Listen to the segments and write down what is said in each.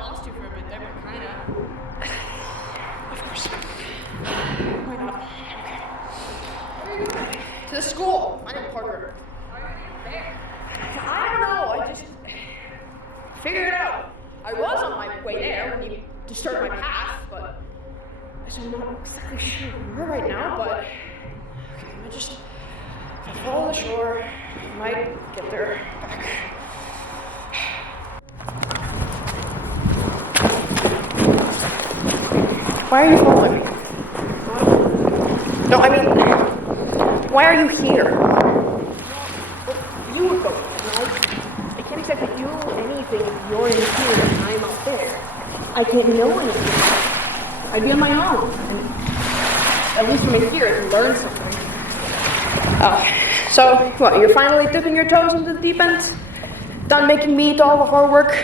lost you for a bit there, but kinda. Of course. Why not? Okay. Where are you going? To the school. My name's Parker. How are you gonna get there? I don't know. I just figured it out. I was on my way there when you disturbed my path, but so I'm not exactly sure where right now, but okay, I'm gonna just follow the shore. Might get there back. Why are you following me? No, I mean, why are you here? You would go. I can't exactly do anything if you're in here and I'm up there. I can't know anything. I'd be on my own. And at least from here, I can learn something. So, what, you're finally dipping your toes into the deep end? Done making me do all the hard work?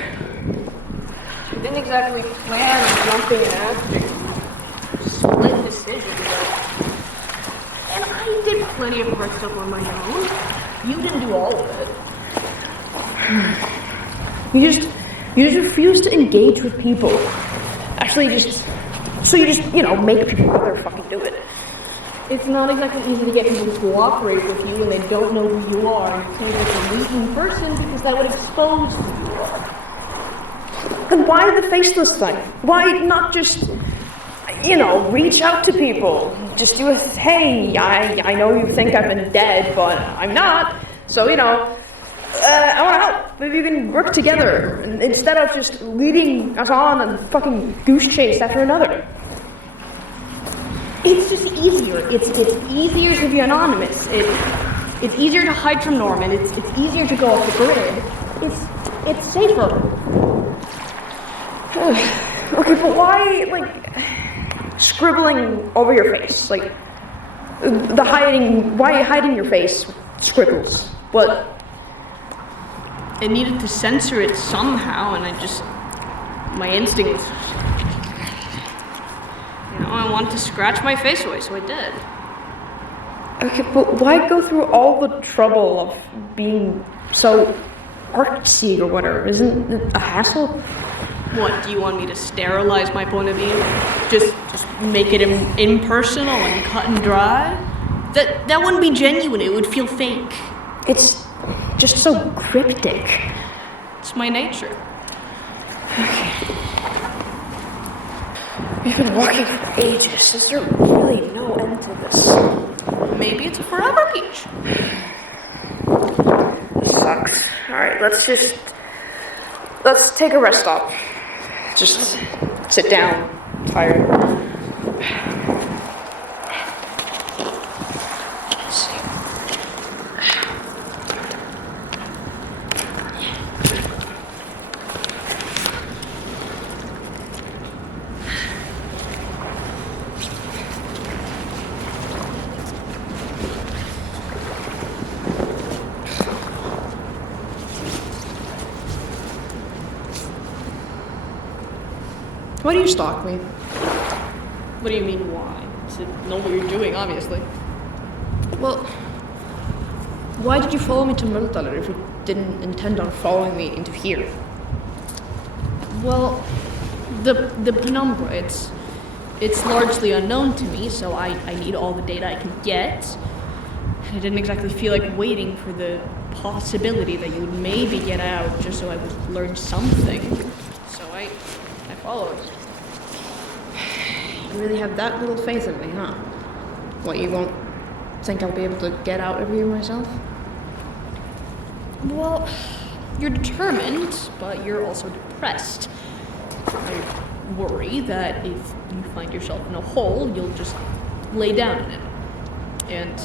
You didn't exactly plan on jumping in after. Split decision, but... And I did plenty of hard stuff on my own. You didn't do all of it. You just refuse to engage with people. Actually, so you just, make people rather fucking do it. It's not exactly easy to get people to cooperate with you when they don't know who you are. You can't just meet in person because that would expose who you are. Then why the faceless thing? Why not just, reach out to people? Just do a, hey, I know you think I've been dead, but I'm not. So, I want to help. Maybe we can work together instead of just leading us on and fucking goose chase after another. It's just easier. It's easier to be anonymous. It's easier to hide from Norman. It's easier to go off the grid. It's safer. Okay, but why scribbling over your face? Why hiding your face with scribbles? What? It needed to censor it somehow, and my instinct was, I wanted to scratch my face away, so I did. Okay, but why go through all the trouble of being so artsy or whatever? Isn't it a hassle? What, do you want me to sterilize my point of view? Just make it impersonal and cut and dry? That wouldn't be genuine, it would feel fake. It's just so cryptic. It's my nature. Okay. We've been walking for ages. Is there really no end to this? Maybe it's a forever peach. This sucks. Alright, let's take a rest stop. Just sit down. I'm tired. Let's see. Why do you stalk me? What do you mean, why? To know what you're doing, obviously. Well, why did you follow me to Myrtdalar if you didn't intend on following me into here? Well, the penumbra, it's largely unknown to me, so I need all the data I can get. And I didn't exactly feel like waiting for the possibility that you would maybe get out just so I would learn something. So I followed. You really have that little faith in me, huh? What, you won't think I'll be able to get out of here myself? Well, you're determined, but you're also depressed. I worry that if you find yourself in a hole, you'll just lay down in it. And,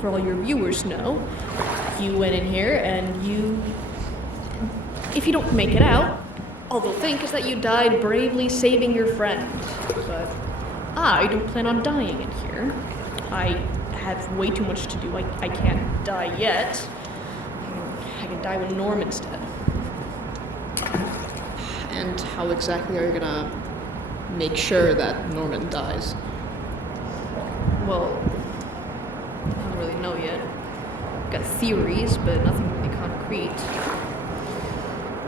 for all your viewers know, you went in here and if you don't make it out, all they'll think is that you died bravely saving your friend. But I don't plan on dying in here. I have way too much to do. I can't die yet. I can die when Norman's dead. And how exactly are you gonna make sure that Norman dies? Well, I don't really know yet. Got theories, but nothing really concrete.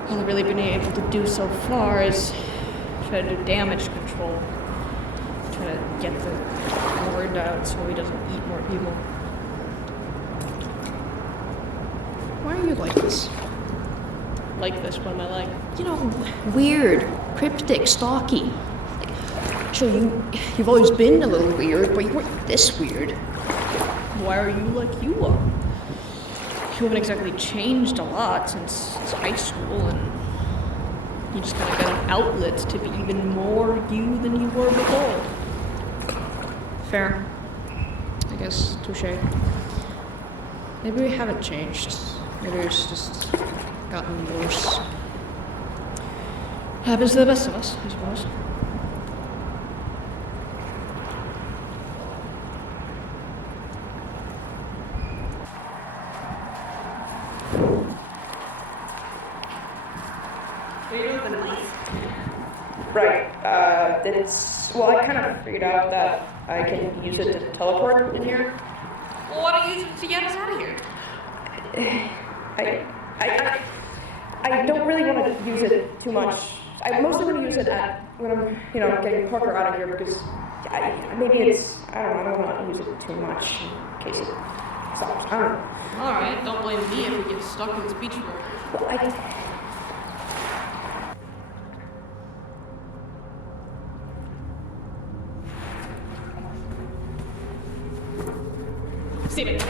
all I've really been able to do so far is try to do damage control. Try to get the word out so he doesn't eat more people. Why are you like this? Like this, what am I like? You know, weird, cryptic, stalky. Like, sure, you've always been a little weird, but you weren't this weird. Why are you like you are? You haven't exactly changed a lot since high school, and you just kind of got an outlet to be even more you than you were before. Fair. I guess, touche. Maybe we haven't changed. Maybe it's just gotten worse. Happens to the best of us, I suppose. Right. Well, I kind of figured out that I can use it to teleport in here. Well, why don't you use it to get us out of here? I don't really want to use it too much. I mostly want to use it when I'm, getting Parker out of here because I don't want to use it too much in case it stops. I don't know. Alright, don't blame me if we get stuck in this beach room. Well, Steven.